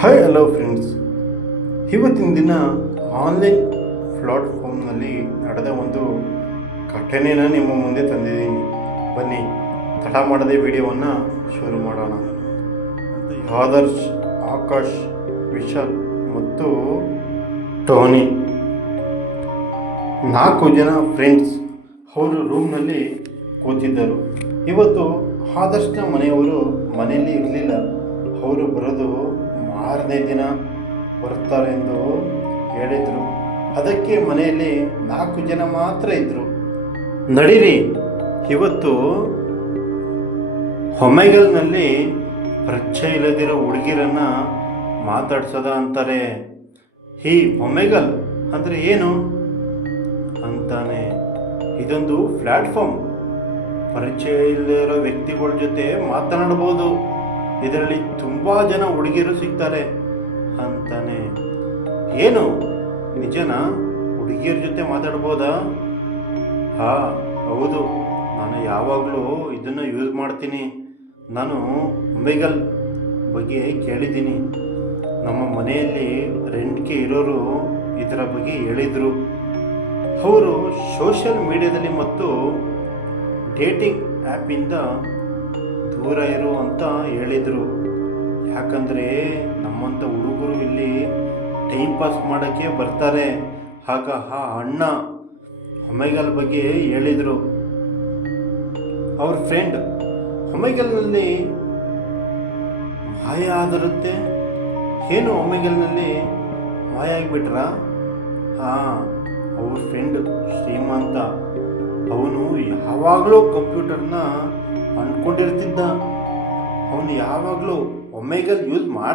Hi hello friends, ಇವತ್ತಿನ ದಿನ online ಪ್ಲಾಟ್ಫಾರ್ಮ್ನಲ್ಲಿ ನಡೆದ ಒಂದು ಘಟನೆನ ನಿಮ್ಮ ಮುಂದೆ ತಂದಿದ್ದೀನಿ. ಬನ್ನಿ ತಡ ಮಾಡದೆ ವಿಡಿಯೋವನ್ನು ಶುರು ಮಾಡೋಣ. ಆದರ್ಶ್, ಆಕಾಶ್, ವಿಶಾಲ್ ಮತ್ತು ಟೋನಿ 4 ಜನ ಫ್ರೆಂಡ್ಸ್ ಅವರು ರೂಮ್ನಲ್ಲಿ ಕೂತಿದ್ದರು. ಇವತ್ತು ಆದರ್ಶನ ಮನೆಯವರು ಮನೆಯಲ್ಲಿ ಇರಲಿಲ್ಲ. ಅವರು ಬರೋದು ಮಾರನೇ ದಿನ ಬರ್ತಾರೆಂದು ಹೇಳಿದರು. ಅದಕ್ಕೆ ಮನೆಯಲ್ಲಿ 4 ಜನ ಮಾತ್ರ ಇದ್ದರು. ನಡೀರಿ, ಇವತ್ತು ಒಮೆಗಲ್ನಲ್ಲಿ ಪರಿಚಯ ಇಲ್ಲದಿರೋ ಹುಡುಗಿರನ್ನ ಮಾತಾಡ್ಸೋದ ಅಂತಾರೆ. ಈ ಒಮೆಗಲ್ ಅಂದರೆ ಏನು ಅಂತಾನೆ. ಇದೊಂದು ಪ್ಲ್ಯಾಟ್ಫಾರ್ಮ್. ಪರಿಚಯ ಇಲ್ಲದಿರೋ ವ್ಯಕ್ತಿಗಳ ಜೊತೆ ಮಾತನಾಡ್ಬೋದು. ಇದರಲ್ಲಿ ತುಂಬ ಜನ ಹುಡುಗಿಯರು ಸಿಗ್ತಾರೆ ಅಂತಾನೆ. ಏನು ನಿಜನಾ? ಹುಡುಗಿಯರ ಜೊತೆ ಮಾತಾಡ್ಬೋದಾ? ಹೌದು, ನಾನು ಯಾವಾಗಲೂ ಇದನ್ನು ಯೂಸ್ ಮಾಡ್ತೀನಿ. ನಾನು ಒಮೆಗಲ್ ಬಗ್ಗೆ ಕೇಳಿದ್ದೀನಿ. ನಮ್ಮ ಮನೆಯಲ್ಲಿ ರೆಂಟ್ಗೆ ಇರೋರು ಇದರ ಬಗ್ಗೆ ಹೇಳಿದರು. ಅವರು ಸೋಷಿಯಲ್ ಮೀಡಿಯಾದಲ್ಲಿ ಮತ್ತು ಡೇಟಿಂಗ್ ಆ್ಯಪಿಂದ ದೂರ ಇರು ಅಂತ ಹೇಳಿದರು. ಯಾಕಂದರೆ ನಮ್ಮಂಥ ಹುಡುಗರು ಇಲ್ಲಿ ಟೈಮ್ ಪಾಸ್ ಮಾಡೋಕ್ಕೆ ಬರ್ತಾರೆ. ಆಗ ಆ ಅಣ್ಣ ಒಮೆಗಲ್ ಬಗ್ಗೆ ಹೇಳಿದರು. ಅವ್ರ ಫ್ರೆಂಡ್ ಒಮೆಗಲ್ನಲ್ಲಿ ಮಾಯ ಆದಿರುತ್ತೆ. ಏನು ಒಮೆಗಲ್ನಲ್ಲಿ ಮಾಯ ಆಗಿಬಿಟ್ರಾ? ಅವ್ರ ಫ್ರೆಂಡ್ ಶ್ರೀಮಂತ. ಅವನು ಯಾವಾಗಲೂ ಕಂಪ್ಯೂಟರ್ನ ಅಂದ್ಕೊಂಡಿರ್ತಿದ್ದ. ಅವನು ಯಾವಾಗಲೂ ಒಮೆಗಲ್ ಯೂಸ್ ಮಾಡಿ